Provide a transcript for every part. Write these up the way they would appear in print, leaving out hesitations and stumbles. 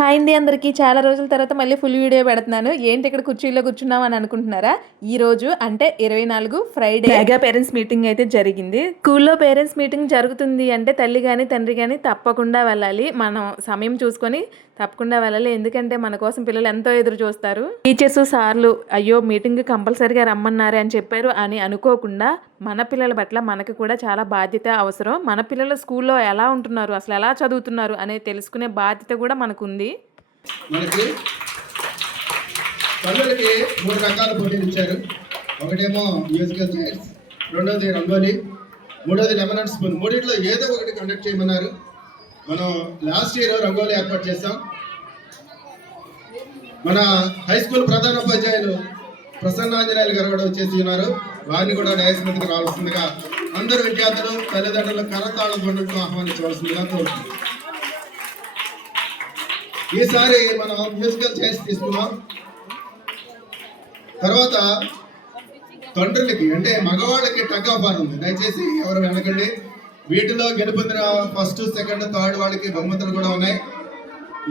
Hi అండి అందరికీ. చాలా రోజుల తర్వాత మళ్ళీ ఫుల్ వీడియో పెడుతున్నాను. ఏంటి ఇక్కడ కుర్చీలో కూర్చున్నాం అని అనుకుంటున్నారా? ఈ రోజు అంటే 24 ఫ్రైడే మెగా పేరెంట్స్ మీటింగ్ అయితే జరిగింది. స్కూల్లో పేరెంట్స్ మీటింగ్ జరుగుతుంది అంటే తల్లి కానీ తండ్రి కానీ తప్పకుండా వెళ్ళాలి. మనం సమయం చూసుకొని తప్పకుండా వెళ్ళాలి. ఎందుకంటే మన కోసం పిల్లలు ఎంతో ఎదురు చూస్తారు. టీచర్స్ సార్లు అయ్యో మీటింగ్ కంపల్సరీగా రమ్మన్నారు అని చెప్పారు అని అనుకోకుండా మన పిల్లల పట్ల మనకు కూడా చాలా బాధ్యత అవసరం. మన పిల్లలు స్కూల్లో ఎలా ఉంటున్నారు, అసలు ఎలా చదువుతున్నారు అనేది తెలుసుకునే బాధ్యత కూడా మనకు ఉంది. మనకి పిల్లలకి 3 రకాల పోటీలు ఇచ్చారు. ఒకటేమో మ్యూజికల్ చైర్స్, రెండోది రంగోలీ, మూడోది లెమన్ అండ్ స్పూన్. మూడిట్లో ఏదో ఒకటి కండక్ట్ చేయమన్నారు. మనం లాస్ట్ ఇయర్ రంగోలీ ఏర్పాటు చేస్తాం. మన హై స్కూల్ ప్రధానోపాధ్యాయులు ప్రసన్నాంజనేయులు గారు కూడా వచ్చేసి ఉన్నారు. వారిని కూడా న్యాయసమితికి రావాల్సిందిగా అందరు విద్యార్థులు తల్లిదండ్రులు కరతాళ బంధువులకు ఆహ్వానించవలసిందిగా కోరుతున్నాం. ఈసారి మనం మ్యూజికల్ చైర్స్ తీసుకున్నాం. తర్వాత తండ్రులకి అంటే మగవాళ్ళకి టగ్ ఆఫ్ వార్ ఉంది. దయచేసి ఎవరు వెనకండి. వీటిలో గెలుపొందిన ఫస్ట్, సెకండ్, థర్డ్ వాళ్ళకి బహుమతులు కూడా ఉన్నాయి.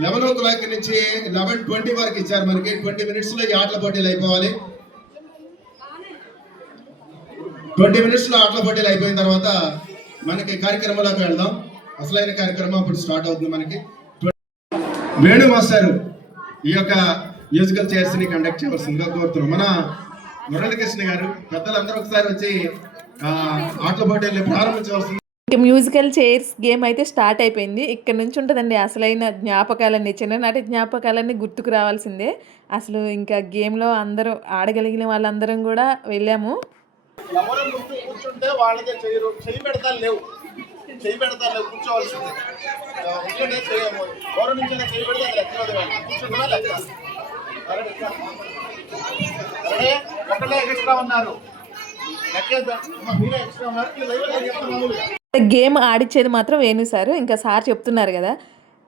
11:00 నుంచి 11:20 వరకు ఇచ్చారు మనకి. 20 minutesలో ఈ ఆటల పోటీలు అయిపోవాలి. 20 minutesలో ఆటల పోటీలు అయిపోయిన తర్వాత మనకి కార్యక్రమంలోకి వెళ్దాం. అసలైన కార్యక్రమం అప్పుడు స్టార్ట్ అవుతుంది. మనకి వేణు మాస్టర్ ఈ యొక్క మ్యూజికల్ చైర్స్ ని కండక్ట్ చేయవలసిందిగా కోరుతున్నాం. మన మురళీకృష్ణ గారు పెద్దలందరూ ఒకసారి వచ్చి ఆటల పోటీల్ని ప్రారంభించవలసింది. మ్యూజికల్ చైర్స్ గేమ్ అయితే స్టార్ట్ అయిపోయింది. ఇక్కడ నుంచి ఉంటుందండి అసలైన జ్ఞాపకాలన్నీ, చిన్ననాటి జ్ఞాపకాలన్నీ గుర్తుకు రావాల్సిందే. అసలు ఇంకా గేమ్లో అందరూ ఆడగలిగిన వాళ్ళందరం కూడా వెళ్ళాము. కూర్చోవాల్సిందే. గేమ్ ఆడిచ్చేది మాత్రం వేణు సారు. ఇంకా సార్ చెప్తున్నారు కదా,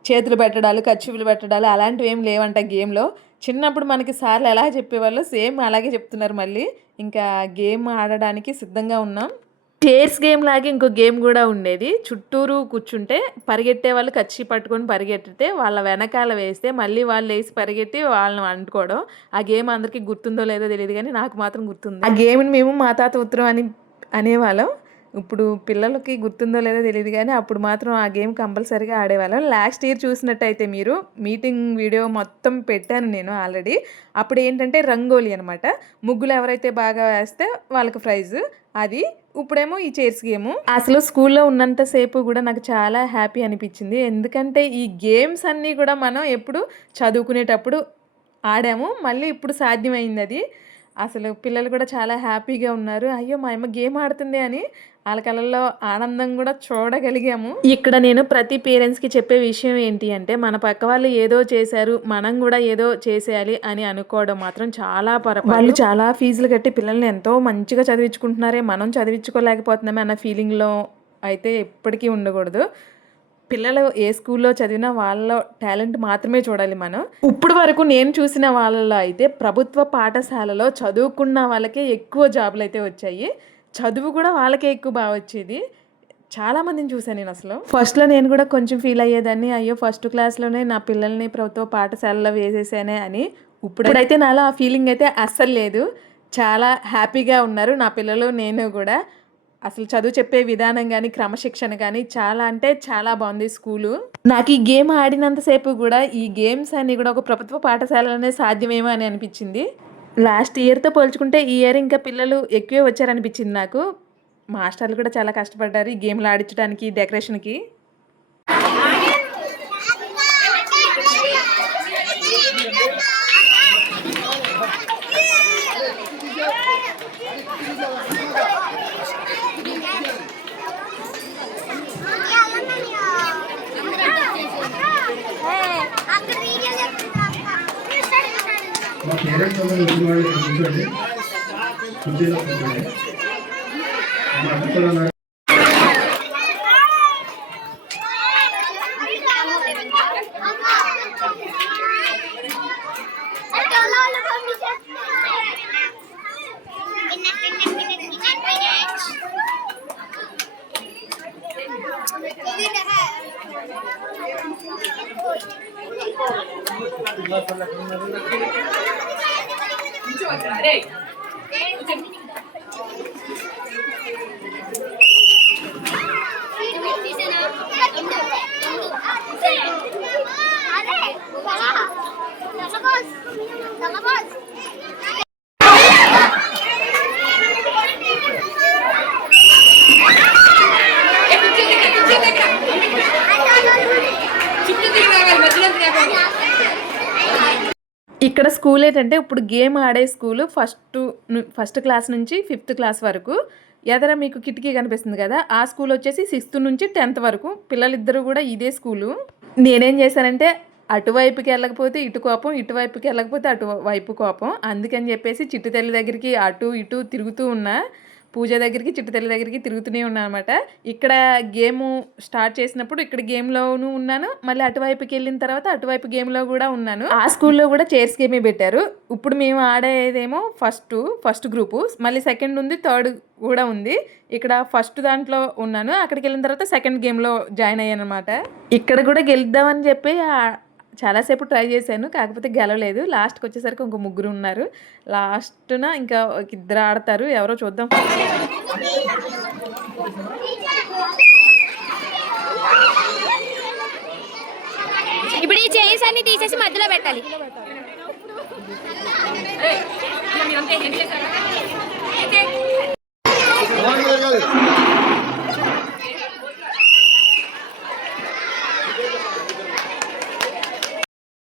చేతులు పెట్టడాలు, కర్చీఫ్లు పెట్టడాలు అలాంటివి ఏం లేవంట గేమ్లో. చిన్నప్పుడు మనకి సార్లు ఎలా చెప్పేవాళ్ళు సేమ్ అలాగే చెప్తున్నారు. మళ్ళీ ఇంకా గేమ్ ఆడడానికి సిద్ధంగా ఉన్నాం. చైర్స్ గేమ్ లాగే ఇంకో గేమ్ కూడా ఉండేది. చుట్టూరు కూర్చుంటే పరిగెట్టే వాళ్ళు కచ్చి పట్టుకొని పరిగెట్టితే వాళ్ళ వెనకాల వేస్తే మళ్ళీ వాళ్ళు వేసి పరిగెట్టి వాళ్ళని అంటుకోవడం. ఆ గేమ్ అందరికీ గుర్తుందో లేదో తెలియదు కానీ నాకు మాత్రం గుర్తుంది. ఆ గేమ్ని మేము మా తాత ఉత్తరం అని అనేవాళ్ళం. ఇప్పుడు పిల్లలకి గుర్తుందో లేదో తెలియదు కానీ అప్పుడు మాత్రం ఆ గేమ్ కంపల్సరీగా ఆడేవాళ్ళం. లాస్ట్ ఇయర్ చూసినట్టయితే మీరు మీటింగ్ వీడియో మొత్తం పెట్టాను నేను ఆల్రెడీ. అప్పుడు ఏంటంటే రంగోలీ అనమాట. ముగ్గులు ఎవరైతే బాగా వేస్తే వాళ్ళకి ప్రైజ్ అది. ఇప్పుడేమో ఈ చైర్స్ గేము. అసలు స్కూల్లో ఉన్నంతసేపు కూడా నాకు చాలా హ్యాపీ అనిపించింది. ఎందుకంటే ఈ గేమ్స్ అన్నీ కూడా మనం ఎప్పుడు చదువుకునేటప్పుడు ఆడాము, మళ్ళీ ఇప్పుడు సాధ్యమైంది అది. అసలు పిల్లలు కూడా చాలా హ్యాపీగా ఉన్నారు. అయ్యో మా అమ్మ గేమ్ ఆడుతుంది అని వాళ్ళ కళ్ళల్లో ఆనందం కూడా చూడగలిగాము. ఇక్కడ నేను ప్రతి పేరెంట్స్కి చెప్పే విషయం ఏంటి అంటే, మన పక్క వాళ్ళు ఏదో చేశారు మనం కూడా ఏదో చేసేయాలి అని అనుకోవడం మాత్రం చాలా పొరపాటు. వాళ్ళు చాలా ఫీజులు కట్టి పిల్లల్ని ఎంతో మంచిగా చదివించుకుంటున్నారే, మనం చదివించుకోలేకపోతున్నామే అన్న ఫీలింగ్లో అయితే ఎప్పటికీ ఉండకూడదు. పిల్లలు ఏ స్కూల్లో చదివినా వాళ్ళ టాలెంట్ మాత్రమే చూడాలి మనం. ఇప్పుడు వరకు నేను చూసిన వాళ్ళలో అయితే ప్రభుత్వ పాఠశాలలో చదువుకున్న వాళ్ళకే ఎక్కువ జాబులు అయితే వచ్చాయి. చదువు కూడా వాళ్ళకే ఎక్కువ బాగా వచ్చేది. చాలామందిని చూశాను నేను. అసలు ఫస్ట్లో నేను కూడా కొంచెం ఫీల్ అయ్యేదాన్ని, అయ్యో ఫస్ట్ క్లాస్లోనే నా పిల్లల్ని ప్రభుత్వ పాఠశాలలో వేసేసానే అని. ఇప్పుడైతే నాలో ఆ ఫీలింగ్ అయితే అస్సలు లేదు. చాలా హ్యాపీగా ఉన్నారు నా పిల్లలు, నేను కూడా. అసలు చదువు చెప్పే విధానం కానీ క్రమశిక్షణ కానీ చాలా అంటే చాలా బాగుంది స్కూలు. నాకు ఈ గేమ్ ఆడినంతసేపు కూడా ఈ గేమ్స్ అన్నీ కూడా ఒక ప్రభుత్వ పాఠశాలలోనే సాధ్యమేమో అని అనిపించింది. లాస్ట్ ఇయర్తో పోల్చుకుంటే ఈ ఇయర్ ఇంకా పిల్లలు ఎక్కువే వచ్చారనిపించింది నాకు. మాస్టర్లు కూడా చాలా కష్టపడ్డారు ఈ గేమ్లు ఆడించడానికి, డెకరేషన్కి. మా పేరెంట్స్ అందరూ వచ్చిన వాళ్ళు కూర్చోండి, కుర్చీలో కూర్చోండి. ఇక్కడ స్కూల్ ఏంటంటే ఇప్పుడు గేమ్ ఆడే స్కూలు ఫస్ట్ క్లాస్ నుంచి 5th క్లాస్ వరకు. ఎదర మీకు కిటికీ కనిపిస్తుంది కదా, ఆ స్కూల్ వచ్చేసి 6th నుంచి 10th వరకు. పిల్లలిద్దరూ కూడా ఇదే స్కూలు. నేనేం చేశానంటే అటువైపుకి వెళ్ళకపోతే ఇటు కోపం, ఇటువైపుకి వెళ్ళకపోతే అటువైపు కోపం. అందుకని చెప్పేసి చిట్టు తల్లి దగ్గరికి అటు ఇటు తిరుగుతూ ఉన్నా. పూజ దగ్గరికి చిట్టు తల్లి దగ్గరికి తిరుగుతూనే ఉన్నాను అనమాట. ఇక్కడ గేము స్టార్ట్ చేసినప్పుడు ఇక్కడ గేమ్లోనూ ఉన్నాను, మళ్ళీ అటువైపుకి వెళ్ళిన తర్వాత అటువైపు గేమ్లో కూడా ఉన్నాను. ఆ స్కూల్లో కూడా చైర్స్ గేమే పెట్టారు. ఇప్పుడు మేము ఆడేదేమో ఫస్ట్ గ్రూపు, మళ్ళీ సెకండ్ ఉంది, థర్డ్ కూడా ఉంది. ఇక్కడ ఫస్ట్ దాంట్లో ఉన్నాను, అక్కడికి వెళ్ళిన తర్వాత సెకండ్ గేమ్లో జాయిన్ అయ్యాను అనమాట. ఇక్కడ కూడా గెలుద్దామని చెప్పి చాలాసేపు ట్రై చేశాను, కాకపోతే గెలవలేదు. లాస్ట్కి వచ్చేసరికి ఇంకో ముగ్గురు ఉన్నారు. లాస్ట్న ఇంకా ఇద్దరు ఆడతారు, ఎవరో చూద్దాం. ఇప్పుడు ఈ చైర్స్ అన్ని తీసేసి మధ్యలో పెట్టాలి.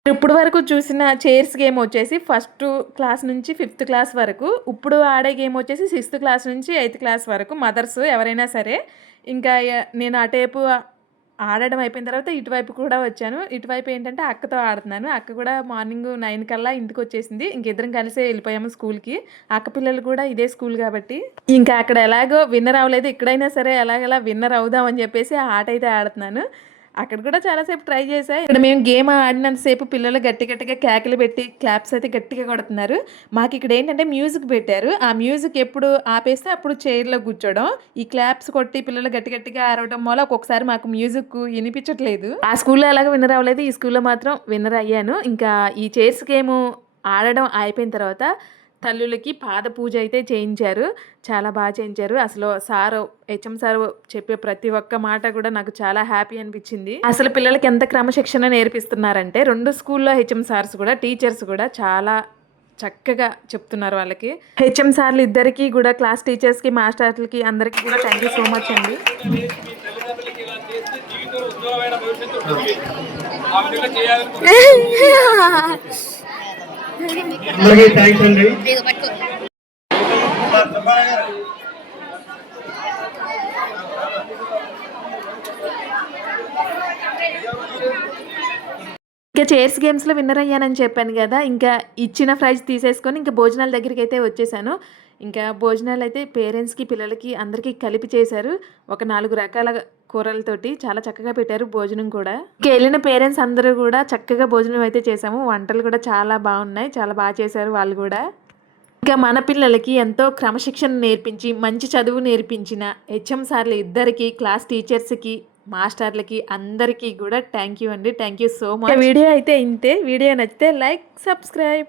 ఇప్పుడు వరకు చూసిన చైర్స్ గేమ్ వచ్చేసి ఫస్ట్ క్లాస్ నుంచి 5th క్లాస్ వరకు. ఇప్పుడు ఆడే గేమ్ వచ్చేసి 6th క్లాస్ నుంచి 8th క్లాస్ వరకు. మదర్స్ ఎవరైనా సరే. ఇంకా నేను అటేపు ఆడడం అయిపోయిన తర్వాత ఇటువైపు కూడా వచ్చాను. ఇటువైపు ఏంటంటే అక్కతో ఆడుతున్నాను. అక్క కూడా మార్నింగ్ 9 కల్లా ఇంటికి వచ్చేసింది. ఇంకిద్దరం కలిసే వెళ్ళిపోయాము స్కూల్కి. అక్క పిల్లలు కూడా ఇదే స్కూల్ కాబట్టి ఇంకా అక్కడ ఎలాగో విన్నర్ అవ్వలేదు, ఇక్కడైనా సరే ఎలాగలా విన్నర్ అవుదాం అని చెప్పేసి ఆ ఆట అయితే ఆడుతున్నాను. అక్కడ కూడా చాలాసేపు ట్రై చేశాను. ఇక్కడ మేము గేమ్ ఆడినంతసేపు పిల్లలు గట్టిగా కేకలు పెట్టి క్లాప్స్ అయితే గట్టిగా కొడుతున్నారు. మాకు ఇక్కడ ఏంటంటే మ్యూజిక్ పెట్టారు. ఆ మ్యూజిక్ ఎప్పుడు ఆపేస్తే అప్పుడు చైర్లో కూర్చోవడం. ఈ క్లాప్స్ కొట్టి పిల్లలు గట్టిగా ఆరవడం వల్ల ఒక్కొక్కసారి మాకు మ్యూజిక్ వినిపించట్లేదు. ఆ స్కూల్లో ఎలాగో విన్నర్ అవ్వలేదు, ఈ స్కూల్లో మాత్రం విన్నర్ అయ్యాను. ఇంకా ఈ చైర్స్ గేమ్ ఆడడం అయిపోయిన తర్వాత తల్లులకి పాద పూజ అయితే చేయించారు. చాలా బాగా చేయించారు. అసలు హెచ్ఎం సారు చెప్పే ప్రతి ఒక్క మాట కూడా నాకు చాలా హ్యాపీ అనిపించింది. అసలు పిల్లలకి ఎంత క్రమశిక్షణ నేర్పిస్తున్నారంటే 2 స్కూల్లో హెచ్ఎం సార్స్ కూడా టీచర్స్ కూడా చాలా చక్కగా చెప్తున్నారు వాళ్ళకి. హెచ్ఎం సార్లు ఇద్దరికి కూడా క్లాస్ టీచర్స్కి మాస్టర్లకి అందరికీ కూడా థ్యాంక్ యూ సో మచ్ అండి. అందరికీ థ్యాంక్స్ అండి. ఇంకా చైర్స్ గేమ్స్లో విన్నర్ అయ్యానని చెప్పాను కదా, ఇంకా ఇచ్చిన ప్రైజ్ తీసేసుకొని ఇంకా భోజనాల దగ్గరికి అయితే వచ్చేసాను. ఇంకా భోజనాలు అయితే పేరెంట్స్కి పిల్లలకి అందరికీ కలిపి చేశారు. ఒక 4 రకాల కూరలతోటి చాలా చక్కగా పెట్టారు భోజనం కూడా. ఇంకా వెళ్ళిన పేరెంట్స్ అందరూ కూడా చక్కగా భోజనం అయితే చేసాము. వంటలు కూడా చాలా బాగున్నాయి, చాలా బాగా చేశారు వాళ్ళు కూడా. ఇంకా మన పిల్లలకి ఎంతో క్రమశిక్షణ నేర్పించి మంచి చదువు నేర్పించిన హెచ్ఎం సార్లు ఇద్దరికి, క్లాస్ టీచర్స్కి, మాస్టర్లకి అందరికీ కూడా థ్యాంక్ యూ అండి. Thank you so much. Video అయితే ఇంతే. వీడియో నచ్చితే లైక్, సబ్స్క్రైబ్.